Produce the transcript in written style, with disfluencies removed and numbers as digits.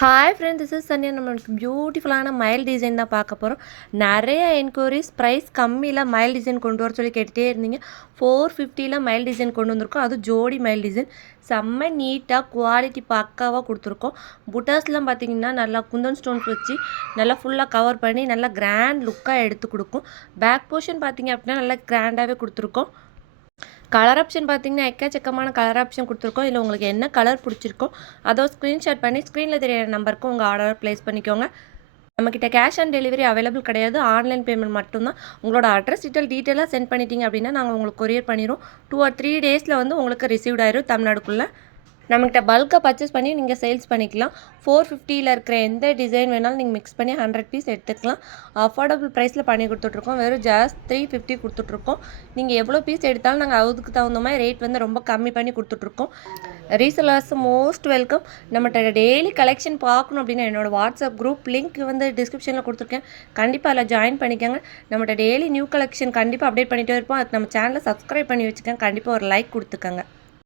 Hi friend, this is Sanya. நம்மளுக்கு பியூட்டிஃபுல்லான மயில் டிசைன் தான் பார்க்க போகிறோம். நிறைய என்கொயரிஸ் ப்ரைஸ் கம்மியில் மயில் டிசைன் கொண்டு வர சொல்லி கேட்டுகிட்டே இருந்தீங்க. 450 மயில் டிசைன் கொண்டு வந்திருக்கோம். அது ஜோடி மயில் டிசைன் செம்ம நீட்டாக குவாலிட்டி பக்காவாக கொடுத்துருக்கோம். புட்டாஸ்லாம் பார்த்தீங்கன்னா நல்லா குந்தன் ஸ்டோன்ஸ் வச்சு நல்லா ஃபுல்லாக கவர் பண்ணி நல்லா கிராண்ட் லுக்காக எடுத்து கொடுக்கும். பேக் போர்ஷன் பார்த்தீங்க அப்படின்னா நல்லா கிராண்டாகவே கொடுத்துருக்கோம். கலர் ஆப்ஷன் பார்த்தீங்கன்னா எக்கச்சக்கமான கலர் ஆப்ஷன் கொடுத்துருக்கோம். இல்லை உங்களுக்கு என்ன கலர் பிடிச்சிருக்கோ அதோ ஸ்க்ரீன்ஷாட் பண்ணி ஸ்க்ரீனில் தெரியிற நம்பருக்கு உங்கள் ஆர்டர் ப்ளேஸ் பண்ணிக்கோங்க. நம்மக்கிட்ட கேஷ் ஆன் டெலிவரி அவைலபிள் கிடையாது. ஆன்லைன் பேமெண்ட் மட்டும்தான். உங்களோட அட்ரஸ் டீட்டெயிலாக சென்ட் பண்ணிட்டீங்க அப்படின்னா நாங்கள் உங்களுக்கு கொரியர் பண்ணிடுவோம். 2 or 3 டேஸில் வந்து உங்களுக்கு ரிசீவ்ட் ஆயிரும் தமிழ்நாடுக்குள்ளே. நம்மகிட்ட பல்காக பர்ச்சேஸ் பண்ணி நீங்கள் சேல்ஸ் பண்ணிக்கலாம். 450 இருக்கிற எந்த டிசைன் வேணாலும் நீங்கள் மிக்ஸ் பண்ணி 100 பீஸ் எடுத்துக்கலாம். அஃபோர்டபுள் ப்ரைஸில் பண்ணி கொடுத்துட்ருக்கோம். வெறும் ஜஸ்ட் 350 கொடுத்துட்ருக்கோம். நீங்கள் எவ்வளோ பீஸ் எடுத்தாலும் நாங்கள் அதுக்கு தகுந்த மாதிரி ரேட் வந்து ரொம்ப கம்மி பண்ணி கொடுத்துட்ருக்கோம். Resellers most welcome. நம்மகிட்ட டெய்லி கலெக்ஷன் பார்க்கணும் அப்படின்னா என்னோடய வாட்ஸ்அப் குரூப் லிங்க் வந்து டிஸ்கிரிப்ஷனில் கொடுத்துருக்கேன். கண்டிப்பாக அதில் ஜாயின் பண்ணிக்கோங்க. நம்மகிட்ட டெய்லி நியூ கலெக்ஷன் கண்டிப்பாக அப்டேட் பண்ணிகிட்டே இருப்போம். அதுக்கு நம்ம சேனலை சப்ஸ்கிரைப் பண்ணி வச்சுக்கோங்க. கண்டிப்பாக ஒரு லைக் கொடுத்துக்கோங்க.